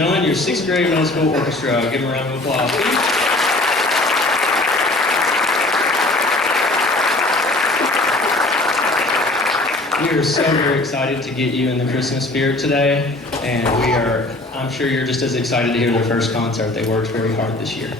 gentlemen, your 6th grade middle school orchestra. Give them a round of applause, please. We are so very excited to get you in the Christmas spirit today, and I'm sure you're just as excited to hear their first concert. They worked very hard this year.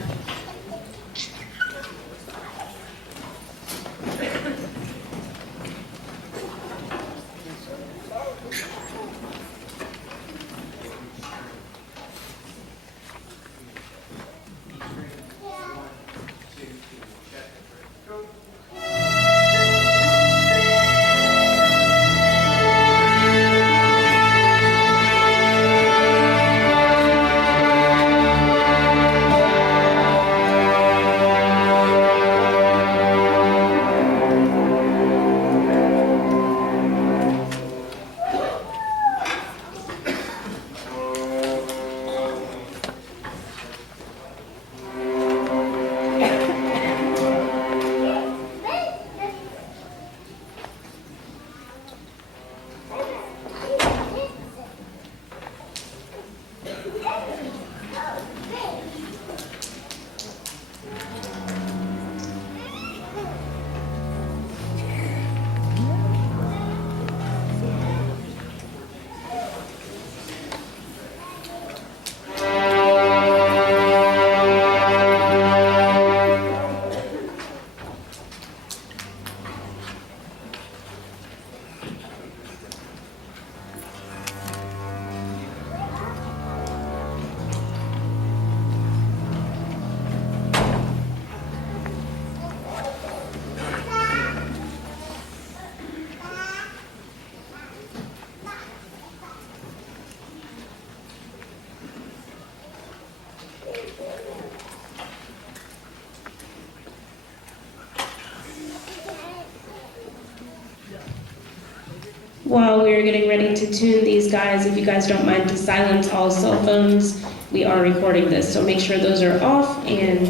While we are getting ready to tune these guys, if you guys don't mind to silence all cell phones, we are recording this, so make sure those are off and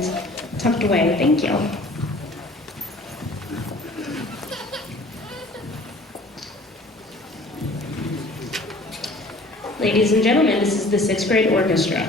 tucked away. Thank you. Ladies and gentlemen, this is the 6th grade orchestra.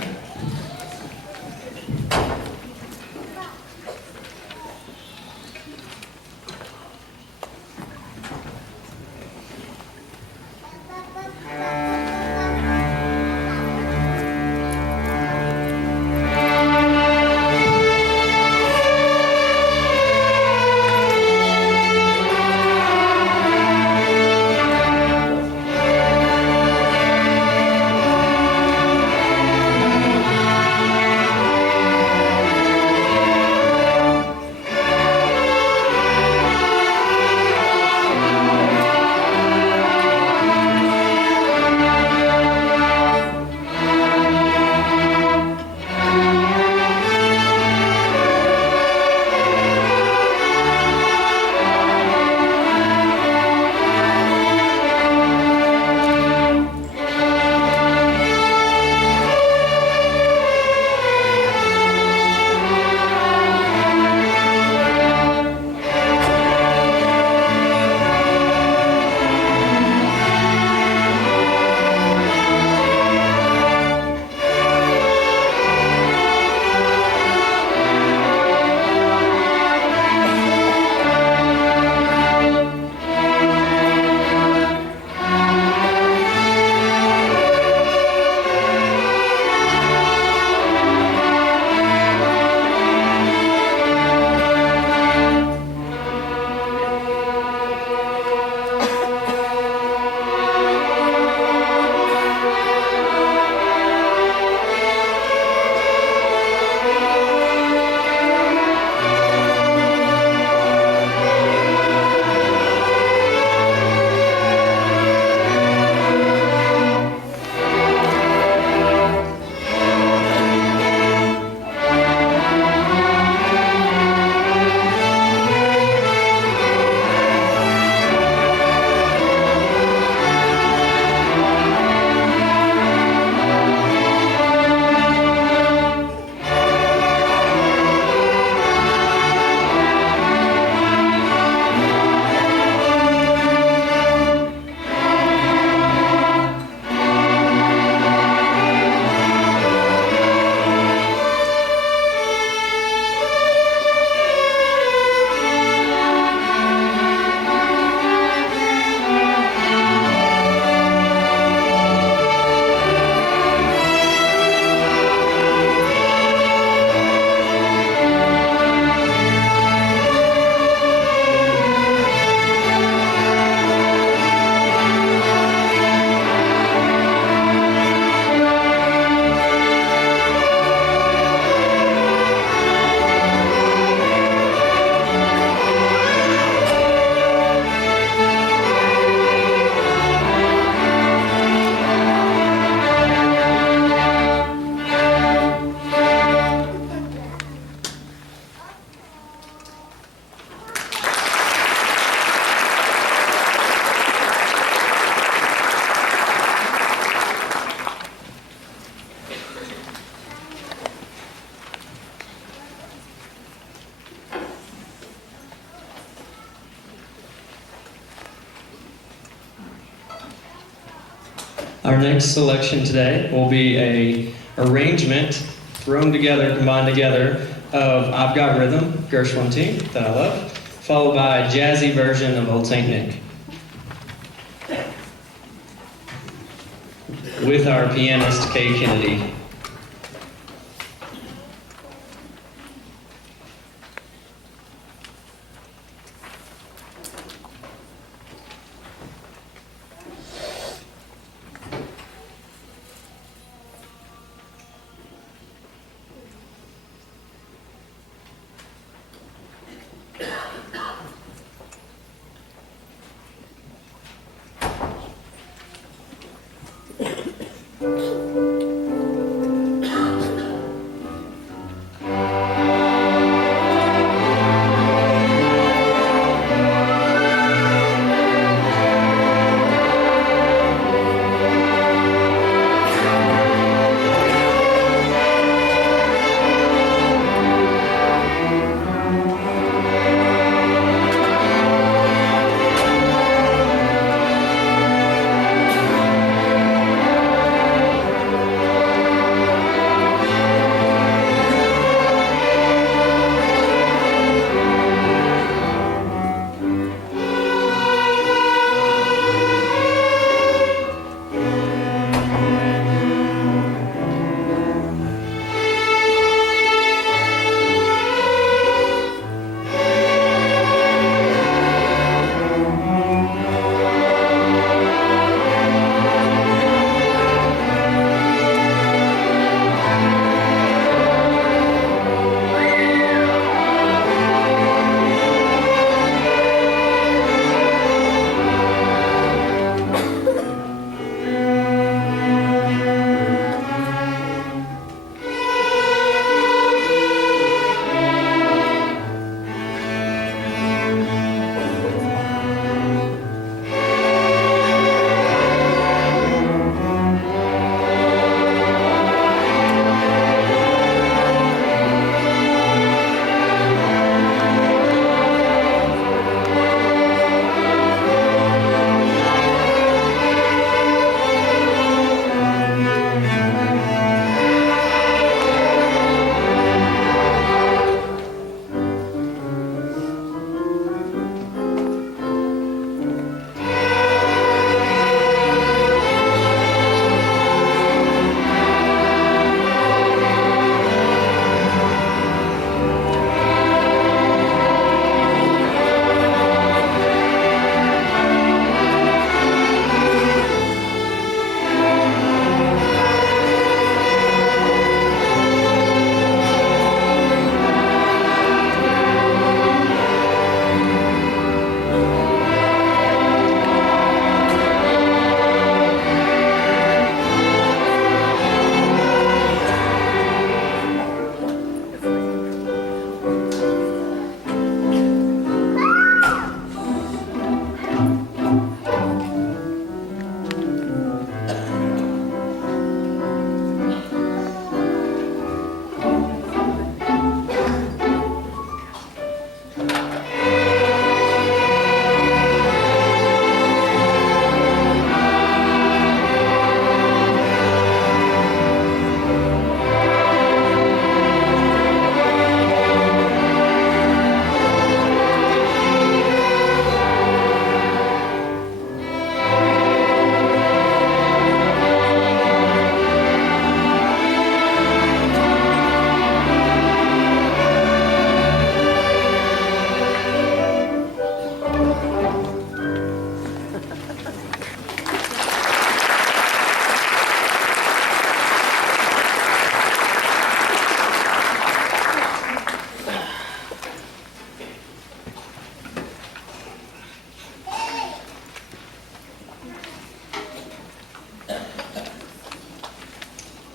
Our next selection today will be a arrangement thrown together, combined together, of I've Got Rhythm, Gershwin team, that I love, followed by a jazzy version of Old St. Nick, with our pianist, Kay Kennedy.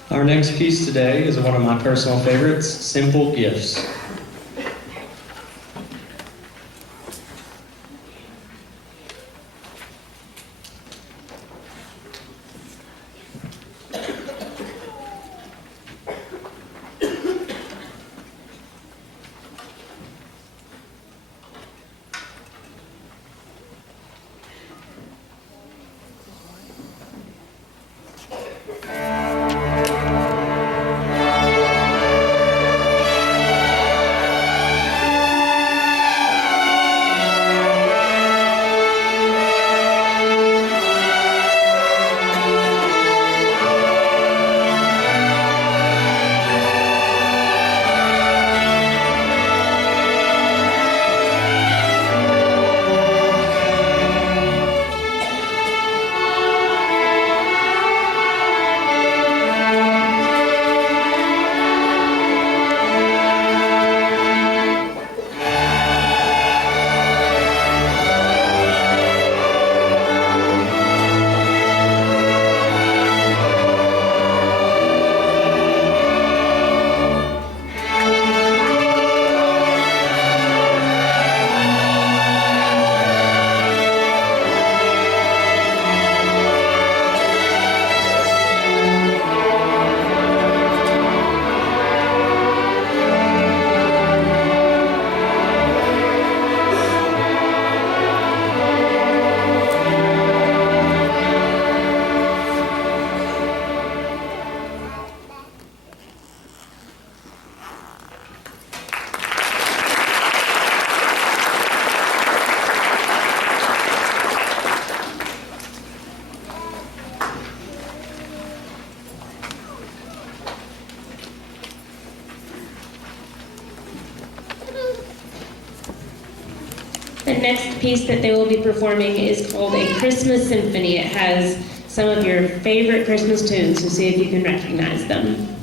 Our next piece today is one of my personal favorites, Simple Gifts. next piece that they will be performing is called a Christmas Symphony. It has some of your favorite Christmas tunes, so see if you can recognize them.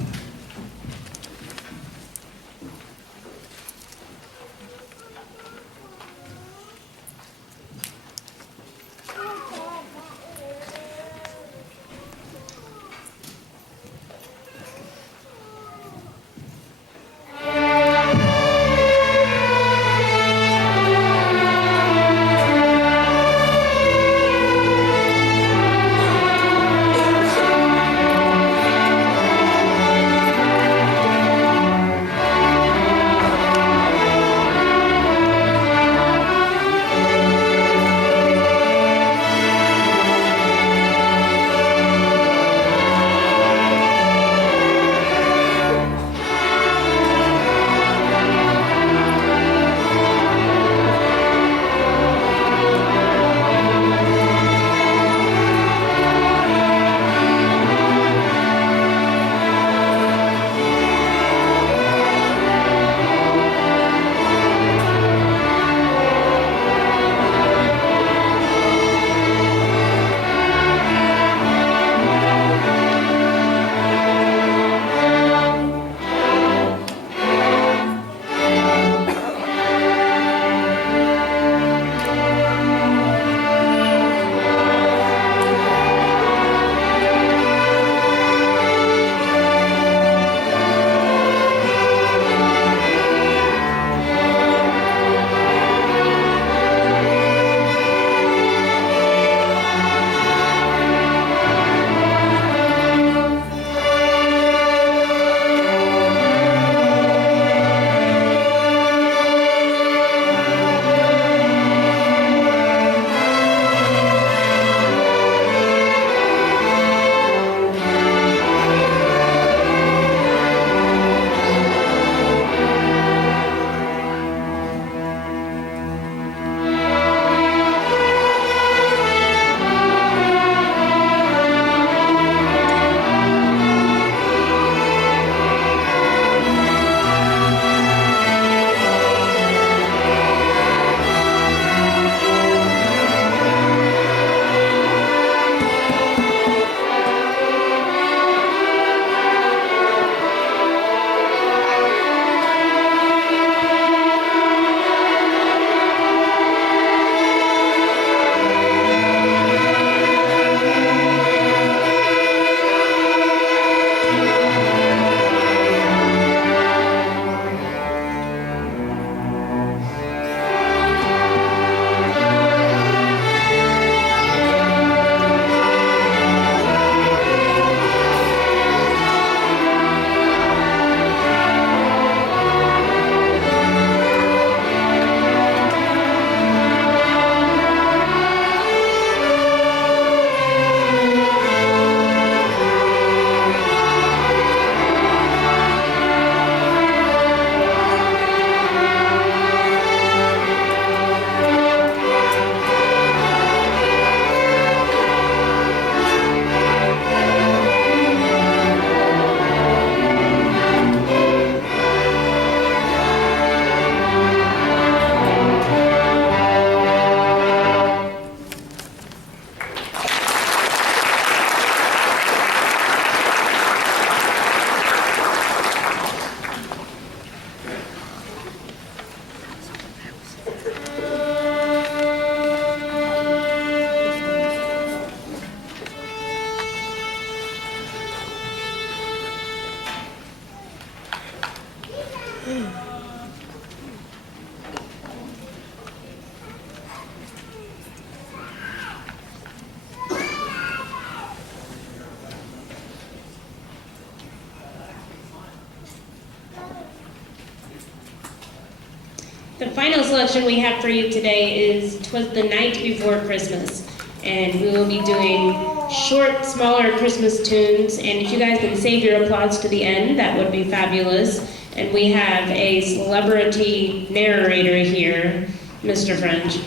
The final selection we have for you today is "'Twas the Night Before Christmas," and we will be doing short, smaller Christmas tunes, and if you guys can save your applause to the end, that would be fabulous. And we have a celebrity narrator here, Mr. French,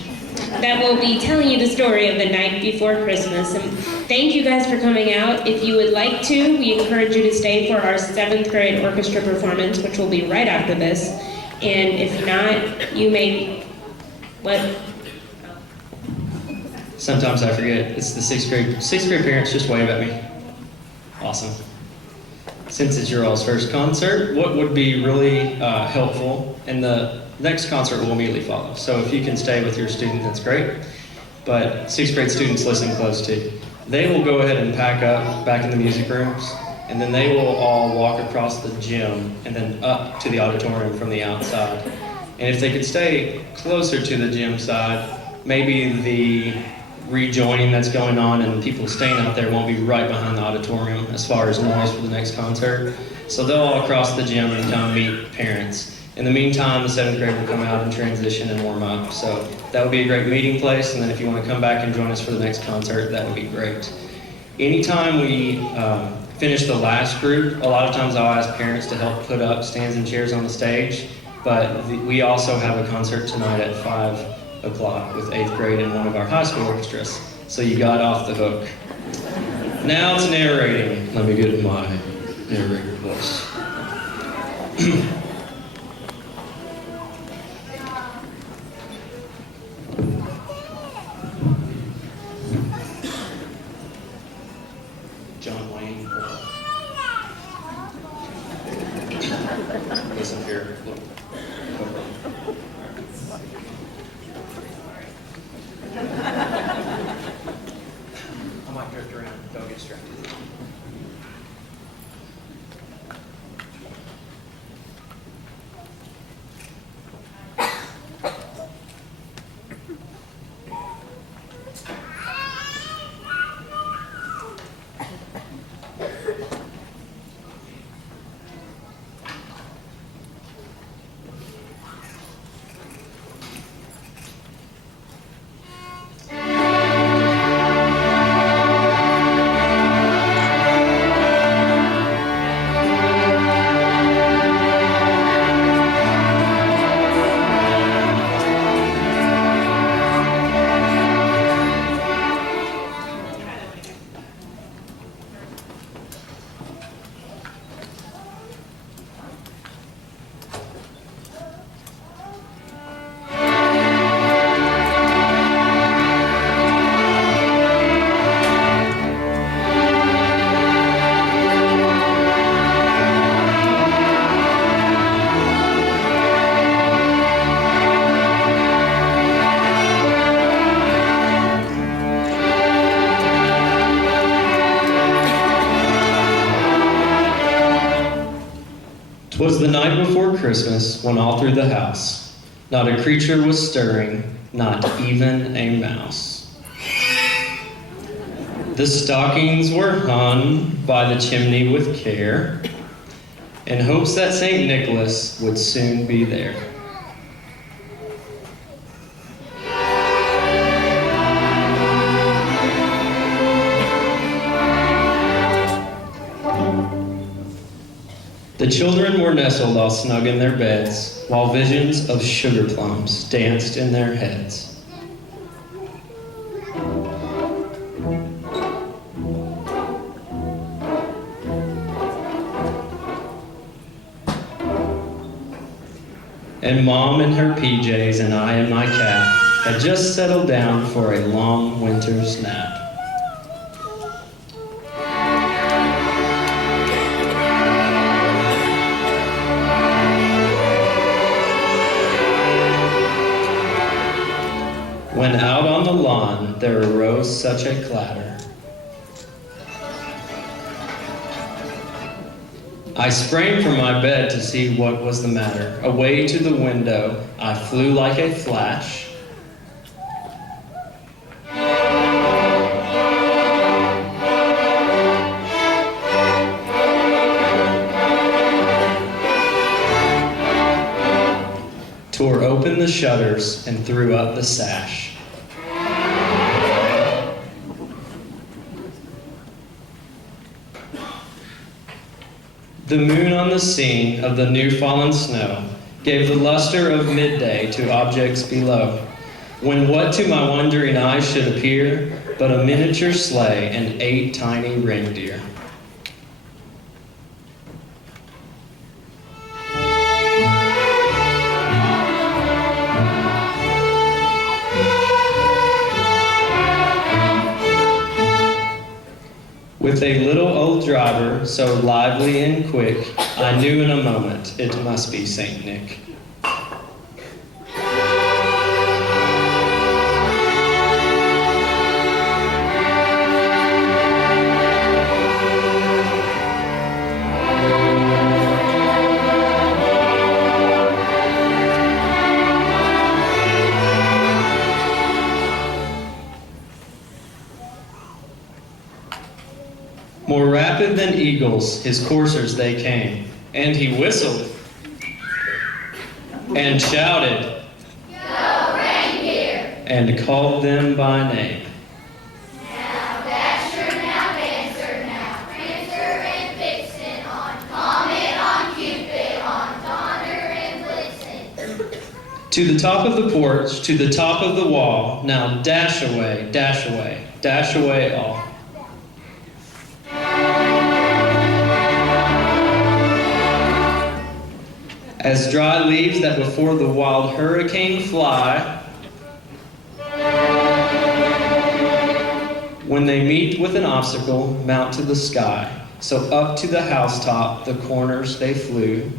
that will be telling you the story of the night before Christmas. And thank you guys for coming out. If you would like to, we encourage you to stay for our 7th grade orchestra performance, which will be right after this. And if not, you may, what? Sometimes I forget. It's the sixth grade. Sixth grade parents, just wave at me. Awesome. Since it's your all's first concert, what would be really helpful, and the next concert will immediately follow. So if you can stay with your student, that's great. But sixth grade students, listen close too. They will go ahead and pack up back in the music rooms, and then they will all walk across the gym and then up to the auditorium from the outside. And if they could stay closer to the gym side, maybe the rejoining that's going on and people staying out there won't be right behind the auditorium as far as noise for the next concert. So they'll all cross the gym and come meet parents. In the meantime, the 7th grade will come out and transition and warm up. So that would be a great meeting place. And then if you want to come back and join us for the next concert, that would be great. Anytime we finish the last group, a lot of times I'll ask parents to help put up stands and chairs on the stage. But we also have a concert tonight at 5 o'clock with 8th grade in one of our high school orchestras. So you got off the hook. Now it's narrating. Let me get my narrator voice. John Wayne. Listen here. Look. I might drift around. Don't get distracted. "'Twas the night before Christmas, when all through the house not a creature was stirring, not even a mouse. The stockings were hung by the chimney with care, in hopes that St. Nicholas would soon be there. The children were nestled all snug in their beds, while visions of sugar plums danced in their heads. And Mom in her PJs and I and my cat had just settled down for a long winter's nap. When out on the lawn there arose such a clatter. I sprang from my bed to see what was the matter. Away to the window I flew like a flash. Tore open the shutters and threw up the sash. The moon on the scene of the new fallen snow gave the luster of midday to objects below, when what to my wondering eyes should appear but a miniature sleigh and 8 tiny reindeer. With a little old driver, so lively and quick, I knew in a moment it must be Saint Nick. More rapid than eagles, his coursers they came, and he whistled and shouted, "Go reindeer!" and called them by name. Now Dasher, now Dancer, now Prancer and Vixen, on Comet, on Cupid, on Donner and Blitzen. To the top of the porch, to the top of the wall, now dash away, dash away, dash away all. As dry leaves that before the wild hurricane fly, when they meet with an obstacle, mount to the sky. So up to the housetop, the corners they flew.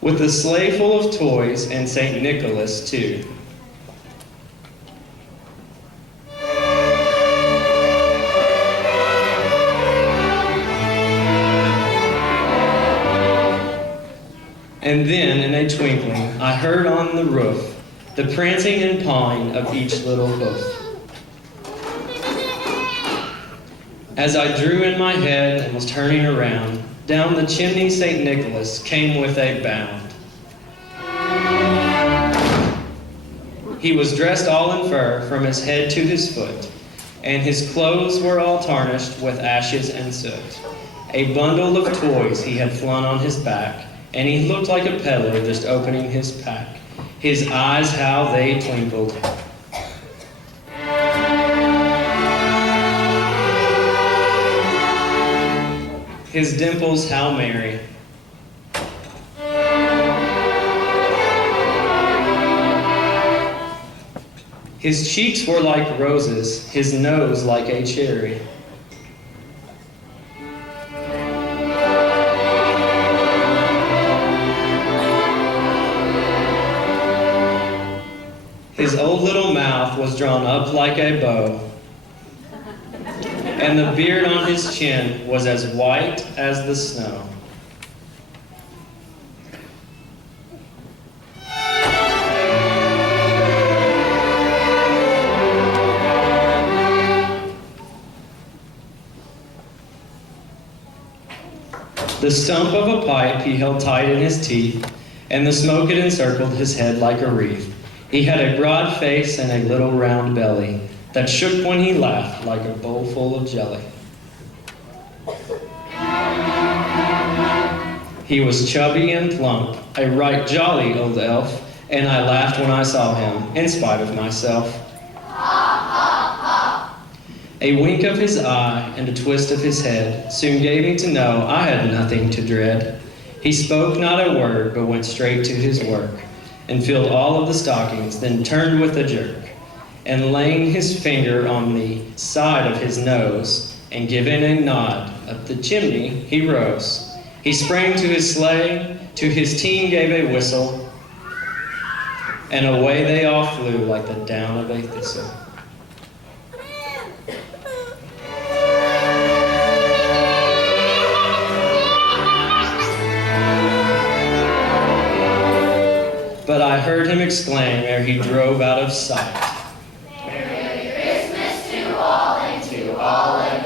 With a sleigh full of toys and St. Nicholas too. And then, in a twinkling, I heard on the roof the prancing and pawing of each little hoof. As I drew in my head and was turning around, down the chimney St. Nicholas came with a bound. He was dressed all in fur from his head to his foot, and his clothes were all tarnished with ashes and soot. A bundle of toys he had flung on his back, and he looked like a peddler just opening his pack. His eyes, how they twinkled. His dimples, how merry. His cheeks were like roses, his nose like a cherry. His old little mouth was drawn up like a bow, and the beard on his chin was as white as the snow. The stump of a pipe he held tight in his teeth, and the smoke had encircled his head like a wreath. He had a broad face and a little round belly that shook when he laughed like a bowl full of jelly. He was chubby and plump, a right jolly old elf, and I laughed when I saw him, in spite of myself. A wink of his eye and a twist of his head soon gave me to know I had nothing to dread. He spoke not a word, but went straight to his work, and filled all of the stockings, then turned with a jerk, and laying his finger on the side of his nose, and giving a nod up the chimney, he rose. He sprang to his sleigh, to his team gave a whistle, and away they all flew like the down of a thistle. But I heard him exclaim ere he drove out of sight, Merry Christmas to all and to all.